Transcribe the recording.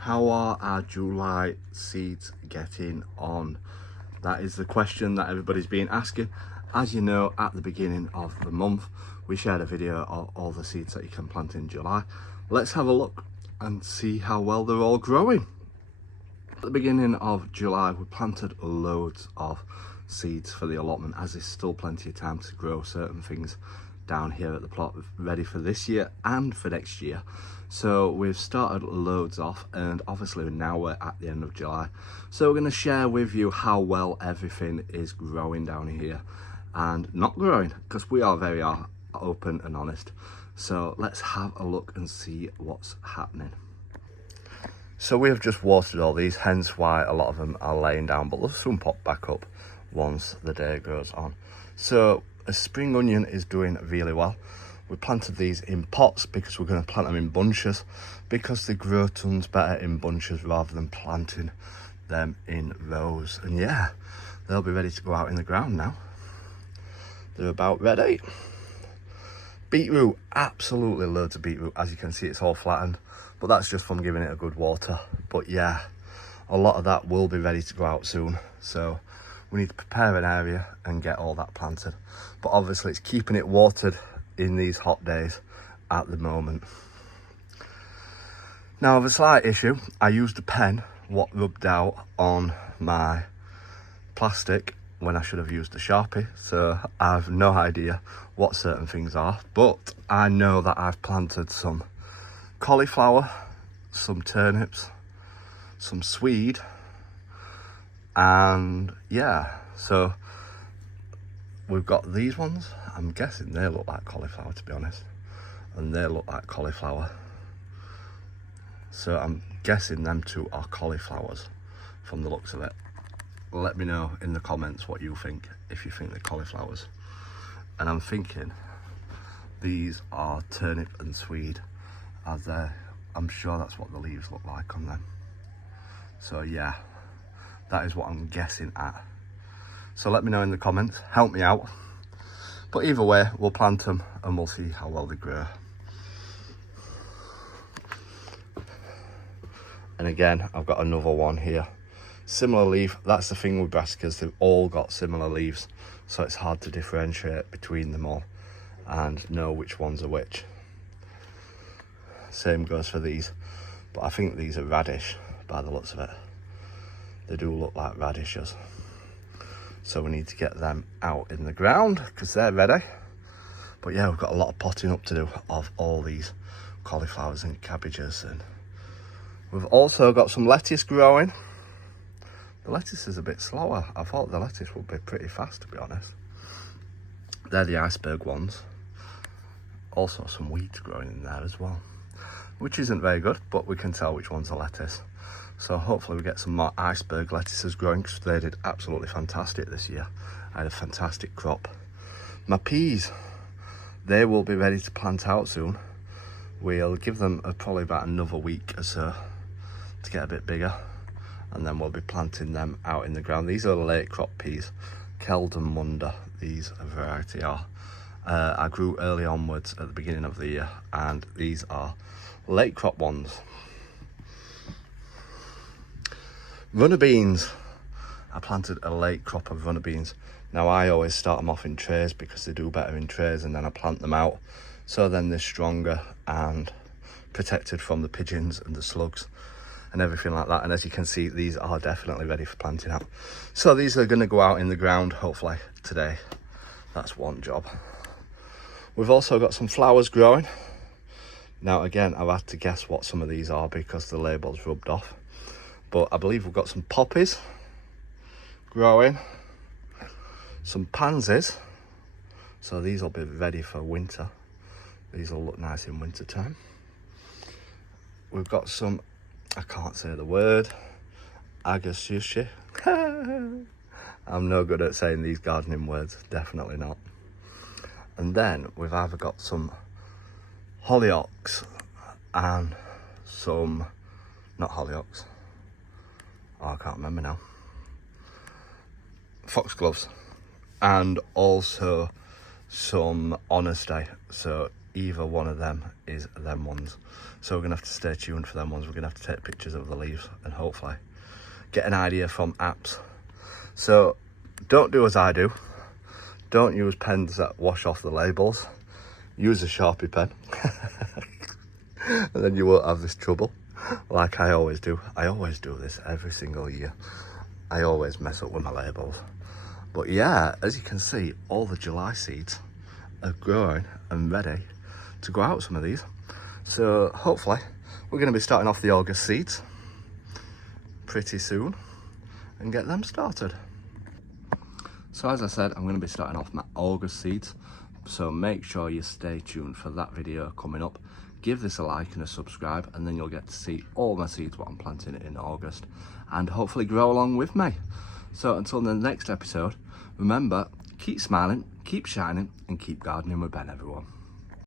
How are our July seeds getting on? That is the question that everybody's been asking. As you know, at the beginning of the month, we shared a video of all the seeds that you can plant in July. Let's have a look and see how well they're all growing. At the beginning of July, we planted loads of seeds for the allotment, as there's still plenty of time to grow certain things down here at the plot ready for this year and for next year. So we've started loads off, and obviously now we're at the end of July, so we're going to share with you how well everything is growing down here and not growing, because we are very open and honest. So let's have a look and see what's happening. So we have just watered all these, hence why a lot of them are laying down, but they'll soon pop back up once the day goes on. So a spring onion is doing really well. We planted these in pots because we're going to plant them in bunches, because they grow tons better in bunches rather than planting them in rows. And yeah, they'll be ready to go out in the ground now. They're about ready. Beetroot, absolutely loads of beetroot. As you can see, it's all flattened, but that's just from giving it a good water. But yeah, a lot of that will be ready to go out soon, so we need to prepare an area and get all that planted. But obviously it's keeping it watered in these hot days at the moment. Now, I have a slight issue. I used a pen what rubbed out on my plastic when I should have used a Sharpie, so I have no idea what certain things are, but I know that I've planted some cauliflower, some turnips, some swede, and yeah, so we've got these ones. I'm guessing they look like cauliflower, to be honest, and they look like cauliflower, so I'm guessing them two are cauliflowers from the looks of it. Let me know in the comments what you think, if you think they're cauliflowers. And I'm thinking these are turnip and swede, as I'm sure that's what the leaves look like on them. So yeah, that is what I'm guessing at. So let me know in the comments, help me out. But either way, we'll plant them and we'll see how well they grow. And again, I've got another one here. Similar leaf. That's the thing with brassicas, they've all got similar leaves, so it's hard to differentiate between them all and know which ones are which. Same goes for these, but I think these are radish by the looks of it. They do look like radishes, so we need to get them out in the ground because they're ready. But yeah, we've got a lot of potting up to do of all these cauliflowers and cabbages, and we've also got some lettuce growing. The lettuce is a bit slower. I thought the lettuce would be pretty fast, to be honest. They're the iceberg ones. Also some weeds growing in there as well, which isn't very good, but we can tell which ones are lettuce. So hopefully we get some more iceberg lettuces growing, because they did absolutely fantastic this year. I had a fantastic crop. My peas, they will be ready to plant out soon. We'll give them probably about another week or so to get a bit bigger, and then we'll be planting them out in the ground. These are late crop peas, Keldon Wonder, these variety are. I grew early onwards at the beginning of the year, and these are late crop ones. Runner beans, I planted a late crop of runner beans. Now I always start them off in trays because they do better in trays, and then I plant them out, so then they're stronger and protected from the pigeons and the slugs and everything like that. And as you can see, these are definitely ready for planting out. So these are going to go out in the ground hopefully today. That's one job. We've also got some flowers growing. Now again, I've had to guess what some of these are because the label's rubbed off, but I believe we've got some poppies growing, some pansies, so these will be ready for winter. These will look nice in winter time. We've got some, I can't say the word, agasushi. I'm no good at saying these gardening words, definitely not. And then we've either got some hollyhocks and some, not hollyhocks, oh, I can't remember now, foxgloves, and also some honesty. So either one of them is them ones. So we're gonna have to stay tuned for them ones. We're gonna have to take pictures of the leaves and hopefully get an idea from apps. So don't do as I do. Don't use pens that wash off the labels. Use a Sharpie pen. And then you won't have this trouble like I always do. I always do this every single year. I always mess up with my labels. But yeah, as you can see, all the July seeds are growing and ready to go out, some of these. So hopefully we're going to be starting off the August seeds pretty soon and get them started. So as I said, I'm going to be starting off my August seeds. So make sure you stay tuned for that video coming up. Give this a like and a subscribe, and then you'll get to see all my seeds what I'm planting in August, and hopefully grow along with me. So until the next episode, remember, keep smiling, keep shining, and keep gardening with Ben, everyone.